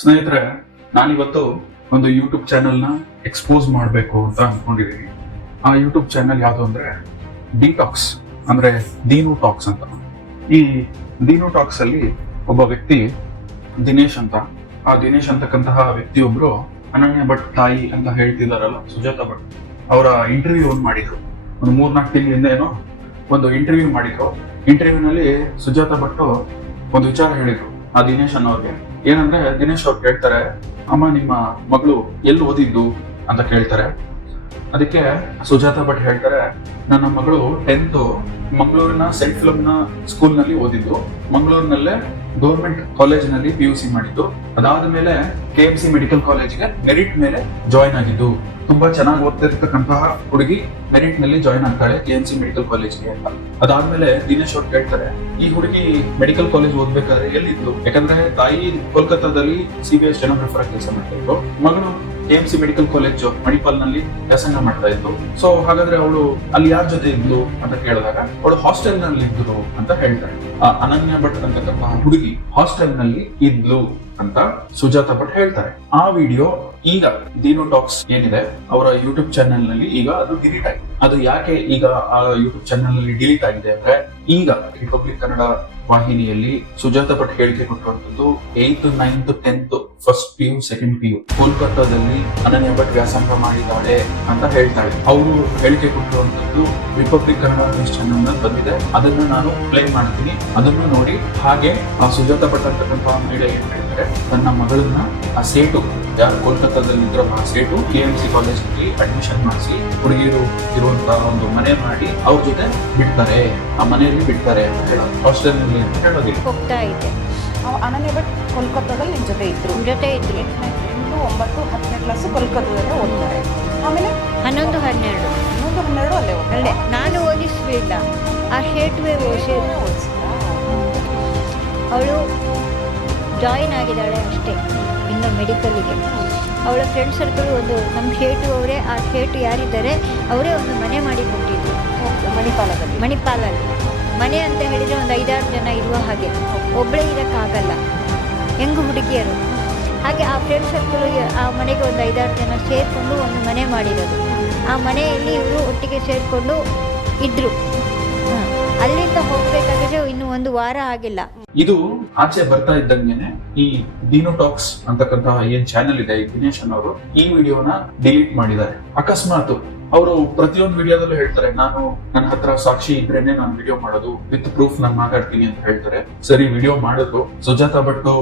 ಸ್ನೇಹಿತರೆ, ನಾನಿವತ್ತು ಒಂದು ಯೂಟ್ಯೂಬ್ ಚಾನೆಲ್ನ ಎಕ್ಸ್ಪೋಸ್ ಮಾಡಬೇಕು ಅಂತ ಅಂದ್ಕೊಂಡಿದ್ದೀನಿ ಆ ಯೂಟ್ಯೂಬ್ ಚಾನೆಲ್ ಯಾವುದು ಅಂದ್ರೆ ಡಿಟಾಕ್ಸ್ ಅಂದರೆ ದೀನು ಟಾಕ್ಸ್ ಅಂತ. ಈ ದೀನು ಟಾಕ್ಸ್ ಅಲ್ಲಿ ಒಬ್ಬ ವ್ಯಕ್ತಿ ದಿನೇಶ್ ಅಂತ. ಆ ದಿನೇಶ್ ಅಂತಕ್ಕಂತಹ ವ್ಯಕ್ತಿಯೊಬ್ಬರು ಅನನ್ಯ ಭಟ್ ತಾಯಿ ಅಂತ ಹೇಳ್ತಿದಾರಲ್ಲ, ಸುಜಾತ ಭಟ್. ಅವರ ಇಂಟರ್ವ್ಯೂ ಒಂದು ಮಾಡಿದ್ರು. ಒಂದು ಮೂರ್ನಾಲ್ಕು ತಿಂಗಳಿಂದ ಏನೋ ಒಂದು ಇಂಟರ್ವ್ಯೂ ಮಾಡಿದ್ರು. ಇಂಟರ್ವ್ಯೂನಲ್ಲಿ ಸುಜಾತಾ ಭಟ್ ಒಂದು ವಿಚಾರ ಹೇಳಿದರು, ಆ ದಿನೇಶ್ ಅನ್ನೋರ್ಗೆ. ಏನಂದ್ರೆ ದಿನೇಶ್ ಅವ್ರು ಕೇಳ್ತಾರೆ ಅಮ್ಮ ನಿಮ್ಮ ಮಗಳು ಎಲ್ಲಿ ಓದಿದ್ದು? ಅಂತ ಕೇಳ್ತಾರೆ. ಅದಕ್ಕೆ ಸುಜಾತ ಭಟ್ ಹೇಳ್ತಾರೆ, ನನ್ನ ಮಗಳು ಟೆಂತ್ ಮಂಗಳೂರಿನ ಸೆಂಟ್ನ ಸ್ಕೂಲ್ನಲ್ಲಿ ಓದಿದ್ದು. ಮಂಗಳೂರಿನಲ್ಲೇ ಗೌರ್ಮೆಂಟ್ ಕಾಲೇಜಿನಲ್ಲಿ ಪಿ ಯು ಸಿ ಮಾಡಿದ್ದು. ಅದಾದ ಮೇಲೆ ಕೆ ಎಂ ಸಿ ಮೆಡಿಕಲ್ ಕಾಲೇಜ್ಗೆ ಮೆರಿಟ್ ಮೇಲೆ ಜಾಯಿನ್ ಆಗಿದ್ದು. ತುಂಬಾ ಚೆನ್ನಾಗಿ ಓದ್ತಿರ್ತಕ್ಕಂತಹ ಹುಡುಗಿ ಮೆರಿಟ್ನಲ್ಲಿ ಜಾಯ್ನ್ ಆಗ್ತಾಳೆ ಕೆ ಎಂ ಸಿ ಮೆಡಿಕಲ್ ಕಾಲೇಜ್ಗೆ ಅಂತ. ಅದಾದ್ಮೇಲೆ ದಿನೇಶ್ ಅವ್ರು ಕೇಳ್ತಾರೆ, ಈ ಹುಡುಗಿ ಮೆಡಿಕಲ್ ಕಾಲೇಜ್ ಓದ್ಬೇಕಾದ್ರೆ ಎಲ್ಲಿದ್ಲು ಯಾಕಂದ್ರೆ ತಾಯಿ ಕೋಲ್ಕತ್ತಾದಲ್ಲಿ ಸಿ ಬಿ ಎಸ್ ಜನಗ್ರಫರ್ ಕೆಲಸ ಮಾಡ್ತಾ ಇದ್ರು. ಮಗಳು K M C medical college ಮಣಿಪಾಲ್ನಲ್ಲಿ ವ್ಯಾಸಂಗ ಮಾಡ್ತಾ ಇತ್ತು ಸೊ ಹಾಗಾದ್ರೆ ಅವಳು ಅಲ್ಲಿ ಯಾರ ಜೊತೆ ಇದ್ಲು ಅಂತ ಕೇಳಿದಾಗ, ಅವಳು ಹಾಸ್ಟೆಲ್ನಲ್ಲಿ ಇದ್ಲು ಅಂತ ಹೇಳ್ತಾರೆ. ಅನನ್ಯ ಭಟ್ ಅಂತಕ್ಕಂತಹ ಹುಡುಗಿ ಹಾಸ್ಟೆಲ್ನಲ್ಲಿ ಇದ್ಲು ಅಂತ ಸುಜಾತ ಭಟ್ ಹೇಳ್ತಾರೆ. ಆ ವಿಡಿಯೋ ಈಗ ದೀನು ಟಾಕ್ಸ್ ಏನಿದೆ, ಅವರ ಯೂಟ್ಯೂಬ್ ಚಾನೆಲ್ನಲ್ಲಿ ಈಗ ಅದು ಡಿಲೀಟ್ ಆಗಿದೆ. ಅದು ಯಾಕೆ ಈಗ ಆ ಯೂಟ್ಯೂಬ್ ಚಾನೆಲ್ನಲ್ಲಿ ಡಿಲೀಟ್ ಆಗಿದೆ ಅಂದ್ರೆ, ಈಗ ರಿಪಬ್ಲಿಕ್ ಕನ್ನಡ ವಾಹಿನಿಯಲ್ಲಿ ಸುಜಾತ ಭಟ್ ಹೇಳಿಕೆ ಕೊಟ್ಟಿರುವಂತದ್ದು eighth ninth, tenth first P U second P U ಕೋಲ್ಕತ್ತಾದಲ್ಲಿ ಅನನ್ಯ ಭಟ್ ವ್ಯಾಸಂಗ ಮಾಡಿದ್ದಾಳೆ ಅಂತ ಹೇಳ್ತಾಳೆ. ಅವರು ಹೇಳಿಕೆ ಕೊಟ್ಟಿರುವಂತದ್ದು ರಿಪಬ್ಲಿಕ್ ಕನ್ನಡ ನ್ಯೂಸ್ ಚಾನಲ್ನಲ್ಲಿ ಬಂದಿದೆ. ಅದನ್ನು ನಾನು ಪ್ಲೇ ಮಾಡ್ತೀನಿ. ಅದನ್ನು ನೋಡಿ ಹಾಗೆ, ಆ ಸುಜಾತ ಭಟ್ ಅಂತಕ್ಕಂಥ ಮಹಿಳೆ ಏನ್ ಹೇಳ್ತಾರೆ ತನ್ನ ಮಗಳನ್ನ ಆ ಸೇಟು, ಯಾರು ಕೋಲ್ಕತ್ತಾದಲ್ಲಿ ಇದ್ರ ಆ ಸೇಟು ಕೆ ಎಂ ಸಿ ಕಾಲೇಜಲ್ಲಿ ಅಡ್ಮಿಷನ್ ಮಾಡಿಸಿ ಹುಡುಗಿಯರು ಇರುವಂತಹ ಒಂದು ಮನೆ ಮಾಡಿ ಅವ್ರ ಜೊತೆ ಬಿಡ್ತಾರೆ. ಆ ಮನೆಯಲ್ಲಿ ಬಿಡ್ತಾರೆ ಅಂತ ಹೇಳೋದು. ಹಾಸ್ಟೆಲ್ನಲ್ಲಿ ಅಂತ ಹೇಳೋದಿಲ್ಲ. ಹೋಗ್ತಾ ಅವ ಅನನ್ಯ ಭಟ್ ಕೋಲ್ಕತ್ತಾದಲ್ಲಿ ನಿಮ್ಮ ಜೊತೆ ಇದ್ರು. ನಿಮ್ ಜೊತೆ ಇದ್ರು. ಎಂಟು ಒಂಬತ್ತು ಹತ್ತನೇ ಕ್ಲಾಸ್ ಕೋಲ್ಕತ್ತಾದಲ್ಲೇ ಓದ್ತಾರೆ. ಆಮೇಲೆ? ಹನ್ನೊಂದು ಹನ್ನೆರಡು. ಹನ್ನೊಂದು ಹನ್ನೆರಡು ಅಲ್ಲೇ ಅಲ್ಲೇ ನಾನು ಓದಿಸ್ಲಿಲ್ಲ. ಆ ಶೇಟುವೆ ಓದಿಸಿ ಅವಳು ಜಾಯಿನ್ ಆಗಿದ್ದಾಳೆ ಅಷ್ಟೇ ಇನ್ನು ಮೆಡಿಕಲಿಗೆ. ಅವಳ ಫ್ರೆಂಡ್ ಸರ್ಕಲ್ ಒಂದು ನಮ್ಮ ಶೇಟು ಅವರೇ ಆ ಶೇಟು ಯಾರಿದ್ದಾರೆ ಅವರೇ ಒಂದು ಮನೆ ಮಾಡಿ ಕೊಟ್ಟಿದ್ರು ಮಣಿಪಾಲದಲ್ಲಿ. ಮಣಿಪಾಲಲ್ಲಿ. ಮನೆ ಅಂತ ಹೇಳಿದರೆ ಒಂದು ಐದಾರು ಜನ ಇರುವ ಹಾಗೆ. ಒಬ್ಬಳೇ ಇರೋಕ್ಕಾಗಲ್ಲ. ಹೆಂಗು ಹುಡುಗಿಯರು? ಹಾಗೆ ಆ ಫ್ರೆಂಡ್ ಸರ್ಕಲ್ ಆ ಮನೆಗೆ ಒಂದು ಐದಾರು ಜನ ಸೇರಿಕೊಂಡು ಒಂದು ಮನೆ ಮಾಡಿರೋದು. ಆ ಮನೆಯಲ್ಲಿ ಇವರು ಒಟ್ಟಿಗೆ ಸೇರಿಕೊಂಡು ಇದ್ದರು ಅಲ್ಲಿಂದ ಹೋಗ್ಬೇಕಾದ್ರೆ ಇನ್ನು ಒಂದು ವಾರ ಆಗಿಲ್ಲ. ಇದು ಆಚೆ ಬರ್ತಾ ಇದ್ದಂಗೆನೆ ಈ ಡಿನೋಟಾಕ್ಸ್ ಟಾಕ್ಸ್ ಅಂತಕ್ಕಂತಹ ಏನ್ ಚಾನೆಲ್ ಇದೆ ದಿನೇಶ್ ಅನ್ನೋರು ಈ ವಿಡಿಯೋನ ಡಿಲೀಟ್ ಮಾಡಿದ್ದಾರೆ. ಅಕಸ್ಮಾತ್ ಅವರು ಪ್ರತಿಯೊಂದು ವಿಡಿಯೋದಲ್ಲೂ ಹೇಳ್ತಾರೆ, ನಾನು ನನ್ನ ಹತ್ರ ಸಾಕ್ಷಿ ಇದ್ರೇನೆ ನಾನು ವಿಡಿಯೋ ಮಾಡೋದು ವಿತ್ ಪ್ರೂಫ್ ನಾನು ಮಾತಾಡ್ತೀನಿ ಅಂತ ಹೇಳ್ತಾರೆ. ಸರಿ ವಿಡಿಯೋ ಮಾಡಿದ್ರು ಸುಜಾತ ಭಟ್ಟು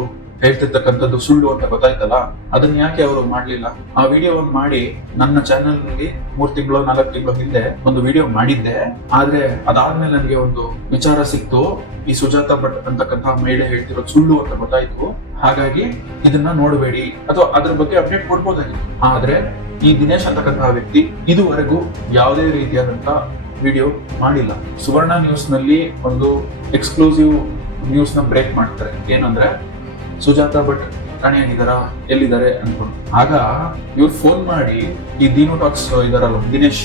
ಹೇಳ್ತಿರ್ತಕ್ಕಂಥದ್ದು ಸುಳ್ಳು ಅಂತ ಗೊತ್ತಾಯ್ತಲ್ಲ? ಅದನ್ನ ಯಾಕೆ ಅವರು ಮಾಡ್ಲಿಲ್ಲ? ಆ ವಿಡಿಯೋವನ್ನು ಮಾಡಿ ನನ್ನ ಚಾನೆಲ್ನಲ್ಲಿ ಮೂರ್ ತಿಂಗಳು, ನಾಲ್ಕು ತಿಂಗಳು ಹಿಂದೆ ಒಂದು ವಿಡಿಯೋ ಮಾಡಿದ್ದೆ. ಆದ್ರೆ ಅದಾದ್ಮೇಲೆ ನನಗೆ ಒಂದು ವಿಚಾರ ಸಿಕ್ತು. ಈ ಸುಜಾತ ಭಟ್ ಅಂತಕ್ಕಂತಹ ಮಹಿಳೆ ಹೇಳ್ತಿರೋ ಸುಳ್ಳು ಅಂತ ಗೊತ್ತಾಯ್ತು. ಹಾಗಾಗಿ ಇದನ್ನ ನೋಡಬೇಡಿ. ಅಥವಾ ಅದ್ರ ಬಗ್ಗೆ ಅಪ್ಡೇಟ್ ಕೊಡ್ಬೋದಾಗಿತ್ತು. ಆದ್ರೆ ಈ ದಿನೇಶ್ ಅಂತಕ್ಕಂತಹ ವ್ಯಕ್ತಿ ಇದುವರೆಗೂ ಯಾವುದೇ ರೀತಿಯಾದಂತ ವಿಡಿಯೋ ಮಾಡಿಲ್ಲ. ಸುವರ್ಣ ನ್ಯೂಸ್ನಲ್ಲಿ ಒಂದು ಎಕ್ಸ್ಕ್ಲೂಸಿವ್ ನ್ಯೂಸ್ನ ಬ್ರೇಕ್ ಮಾಡ್ತಾರೆ. ಏನಂದ್ರೆ ಸುಜಾತ ಭಟ್ ಕಾಣೆಯಾಗಿದ್ದಾರಾ ಎಲ್ಲಿದ್ದಾರೆ ಅನ್ಕೊಂಡು ಆಗ ಇವ್ರು ಫೋನ್ ಮಾಡಿ ಈ ದೀನು ಟಾಕ್ಸ್ ಇದಾರಲ್ಲ ದಿನೇಶ್,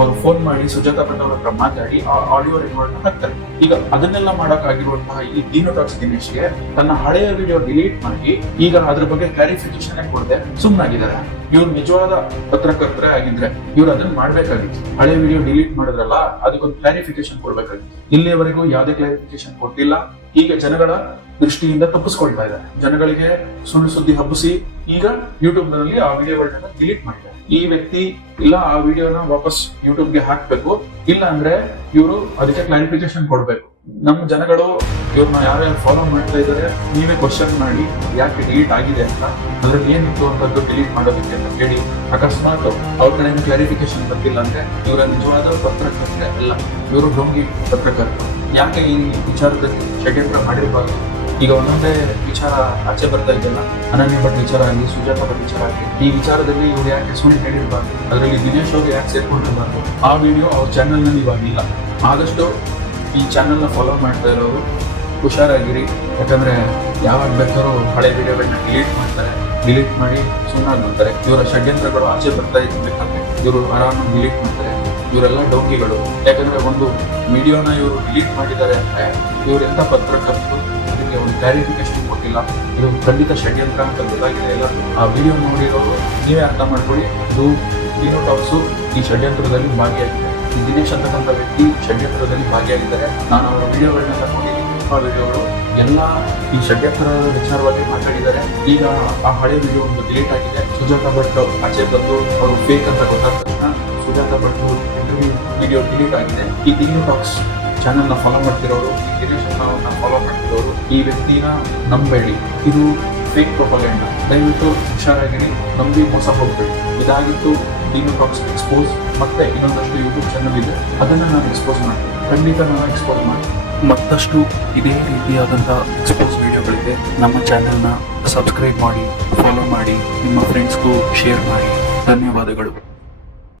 ಅವ್ರು ಫೋನ್ ಮಾಡಿ ಸುಜಾತ ಭಟ್ ಅವ್ರ ಹತ್ರ ಮಾತಾಡಿ ಆ ಆಡಿಯೋ ರೆಕಾರ್ಡ್ ಹಾಕ್ತಾರೆ. ಈಗ ಅದನ್ನೆಲ್ಲ ಮಾಡಕ್ಕಾಗಿರುವಂತಹ ಈ ದೀನು ಟಾಕ್ಸ್ ದಿನೇಶ್ಗೆ ತನ್ನ ಹಳೆಯ ವಿಡಿಯೋ ಡಿಲೀಟ್ ಮಾಡಿ ಈಗ ಅದ್ರ ಬಗ್ಗೆ ಕ್ಲಾರಿಫಿಕೇಶನ್ ಕೊಡದೆ ಸುಮ್ಮನಾಗಿದ್ದಾರೆ ಇವ್ರು ನಿಜವಾದ ಪತ್ರಕರ್ತರೇ ಆಗಿದ್ರೆ ಇವ್ರು ಅದನ್ನ ಮಾಡ್ಬೇಕಾಗಿತ್ತು. ಹಳೆ ವಿಡಿಯೋ ಡಿಲೀಟ್ ಮಾಡಿದ್ರಲ್ಲ, ಅದಕ್ಕೊಂದು ಕ್ಲಾರಿಫಿಕೇಶನ್ ಕೊಡ್ಬೇಕಾಗಿತ್ತು. ಇಲ್ಲಿಯವರೆಗೂ ಯಾವುದೇ ಕ್ಲಾರಿಫಿಕೇಶನ್ ಕೊಟ್ಟಿಲ್ಲ. ಈಗ ಜನಗಳ ದೃಷ್ಟಿಯಿಂದ ತಪ್ಪಿಸ್ಕೊಳ್ತಾ ಇದೆ ಜನಗಳಿಗೆ ಸುಳ್ಳು ಸುದ್ದಿ ಹಬ್ಬಿಸಿ ಈಗ ಯೂಟ್ಯೂಬ್ನಲ್ಲಿ ಆ ವಿಡಿಯೋಗಳನ್ನ ಡಿಲೀಟ್ ಮಾಡಿದ್ದಾರೆ. ಈ ವ್ಯಕ್ತಿ ಇಲ್ಲ, ಆ ವಿಡಿಯೋನ ವಾಪಸ್ ಯೂಟ್ಯೂಬ್ಗೆ ಹಾಕ್ಬೇಕು. ಇಲ್ಲ ಅಂದ್ರೆ ಇವರು ಅದಕ್ಕೆ ಕ್ಲಾರಿಫಿಕೇಶನ್ ಕೊಡ್ಬೇಕು. ನಮ್ಮ ಜನಗಳು ಇವ್ರನ್ನ ಯಾರ್ಯಾರು ಫಾಲೋ ಮಾಡ್ತಾ ಇದ್ದಾರೆ, ನೀವೇ ಕ್ವಶನ್ ಮಾಡಿ, ಯಾಕೆ ಡಿಲೀಟ್ ಆಗಿದೆ ಅಂತ. ಅದ್ರಲ್ಲಿ ಏನಿತ್ತು ಅಂತದ್ದು ಡಿಲೀಟ್ ಮಾಡೋದಕ್ಕೆ ಅಂತ ಹೇಳಿ ಅಕಸ್ಮಾತ್ ಅವ್ರ ಕಡೆ ಕ್ಲಾರಿಫಿಕೇಶನ್ ಬಂದಿಲ್ಲ ಅಂದ್ರೆ ಇವರ ನಿಜವಾದ ಪತ್ರಕರ್ತೆ ಅಲ್ಲ ಇವರು ಡೊಂಗಿ ಪತ್ರಕರ್ತ ಯಾಕೆ ಈ ವಿಚಾರದಲ್ಲಿ ಷಡ್ಯಂತ್ರ ಮಾಡಿರಬಾರ್ದು? ಈಗ ಒಂದೊಂದೇ ವಿಚಾರ ಆಚೆ ಬರ್ತಾ ಇದೆಯಲ್ಲ ಅನನ್ಯ ಭಟ್ ವಿಚಾರ ಆಗಲಿ ಸುಜಾತ ಭಟ್ ವಿಚಾರ ಆಗಲಿ, ಈ ವಿಚಾರದಲ್ಲಿ ಇವ್ರು ಯಾಕೆ ಸುಳ್ಳು ಹೇಳಿರಬಾರ್ದು? ಅದರಲ್ಲಿ ದಿನೇಶ್ ಅವ್ರು ಯಾಕೆ ಸೇರ್ಕೊಂಡಿರಬಾರ್ದು? ಆ ವಿಡಿಯೋ ಅವ್ರ ಚಾನಲ್ನಲ್ಲಿ ಇವಾಗ ಇಲ್ಲ. ಆದಷ್ಟು ಈ ಚಾನಲ್ನ ಫಾಲೋ ಮಾಡ್ತಾ ಇರೋರು ಹುಷಾರಾಗಿರಿ. ಯಾಕಂದರೆ ಯಾವಾಗ ಬೇಕಾದ್ರೂ ಹಳೆ ವಿಡಿಯೋಗಳನ್ನ ಡಿಲೀಟ್ ಮಾಡ್ತಾರೆ. ಡಿಲೀಟ್ ಮಾಡಿ ಸುಮ್ಮನೆ ಬರ್ತಾರೆ ಇವರ ಷಡ್ಯಂತ್ರಗಳು ಆಚೆ ಬರ್ತಾ ಇರ್ಬೇಕಾದ್ರೆ ಇವರು ಆರಾಮಾಗಿ ಡಿಲೀಟ್ ಮಾಡ್ತಾರೆ. ಇವರೆಲ್ಲ ಡೌಕಿಗಳು. ಯಾಕಂದ್ರೆ ಒಂದು ವಿಡಿಯೋನ ಇವರು ಡಿಲೀಟ್ ಮಾಡಿದ್ದಾರೆ ಅಂದ್ರೆ ಪತ್ರ ಪತ್ರಕರ್ತರು ಅದಕ್ಕೆ ಒಂದು ಕ್ಲಾರಿಫಿಕೇಶನ್ ಕೊಟ್ಟಿಲ್ಲ. ಇದು ಖಂಡಿತ ಷಡ್ಯಂತ್ರ ಅಂತ ಗೊತ್ತಾಗಿದೆ ಎಲ್ಲ. ಆ ವಿಡಿಯೋ ನೋಡಿರೋರು ನೀವೇ ಅರ್ಥ ಮಾಡ್ಕೊಳ್ಳಿ. ಇದು ಡೀನೋ ಟಾಪ್ಸು ಈ ಷಡ್ಯಂತ್ರದಲ್ಲಿ ಭಾಗಿಯಾಗಿದೆ. ದಿನೇಶ್ ಅಂತಕ್ಕಂಥ ವ್ಯಕ್ತಿ ಷಡ್ಯಂತ್ರದಲ್ಲಿ ಭಾಗಿಯಾಗಿದ್ದಾರೆ. ನಾನು ಅವರ ವಿಡಿಯೋಗಳನ್ನ ತಗೊಂಡಿದ್ದೀನಿ. ತುಂಬಾ ವಿಡಿಯೋಗಳು ಎಲ್ಲ ಈ ಷಡ್ಯಂತ್ರ ವಿಚಾರವಾಗಿ ಮಾತಾಡಿದ್ದಾರೆ. ಈಗ ಆ ಹಳೆ ವಿಡಿಯೋ ಒಂದು ಡಿಲೀಟ್ ಆಗಿದೆ. ಸುಜಾತಾ ಭಟ್ ಆಚೆ ಬಂದು ಅವರು ಫೇಕ್ ಅಂತ ಗೊತ್ತಾದ ತಕ್ಷಣ ಭಟ್ರು ಇಂಟರ್ವ್ಯೂ ವಿಡಿಯೋ ಡಿಲೀಟ್ ಆಗಿದೆ. ಈ ಟಿವಿ ಟಾಕ್ಸ್ ಚಾನೆಲ್ನ ಫಾಲೋ ಮಾಡ್ತಿರೋರು, ಈ ಗಿರೀಶ್ ಫಾಲೋ ಮಾಡ್ತಿರೋರು, ಈ ವ್ಯಕ್ತಿನ ನಂಬೇಡಿ. ಇದು ಫೇಕ್ ಪ್ರೊಪಗಂಡ ದಯವಿಟ್ಟು ಹುಷಾರಾಗಿರಿ, ನಂಬಿ ಮೋಸ ಹೋಗ್ಬೇಡಿ. ಇದಾಗಿತ್ತು ಟಿವಿ ಟಾಕ್ಸ್ ಎಕ್ಸ್ಪೋಸ್ ಮತ್ತೆ ಇನ್ನೊಂದಷ್ಟು ಯೂಟ್ಯೂಬ್ ಚಾನಲ್ ಇದೆ. ಅದನ್ನು ನಾನು ಎಕ್ಸ್ಪೋಸ್ ಮಾಡ್ತೀನಿ. ಖಂಡಿತ ನಾನು ಎಕ್ಸ್ಪೋಸ್ ಮಾಡ್ತೀನಿ. ಮತ್ತಷ್ಟು ಇದೇ ರೀತಿಯಾದಂಥ ಎಕ್ಸ್ಪೋಸ್ ವಿಡಿಯೋಗಳಿಗೆ ನಮ್ಮ ಚಾನೆಲ್ನ ಸಬ್ಸ್ಕ್ರೈಬ್ ಮಾಡಿ ಫಾಲೋ ಮಾಡಿ, ನಿಮ್ಮ ಫ್ರೆಂಡ್ಸ್ಗೂ ಶೇರ್ ಮಾಡಿ. ಧನ್ಯವಾದಗಳು.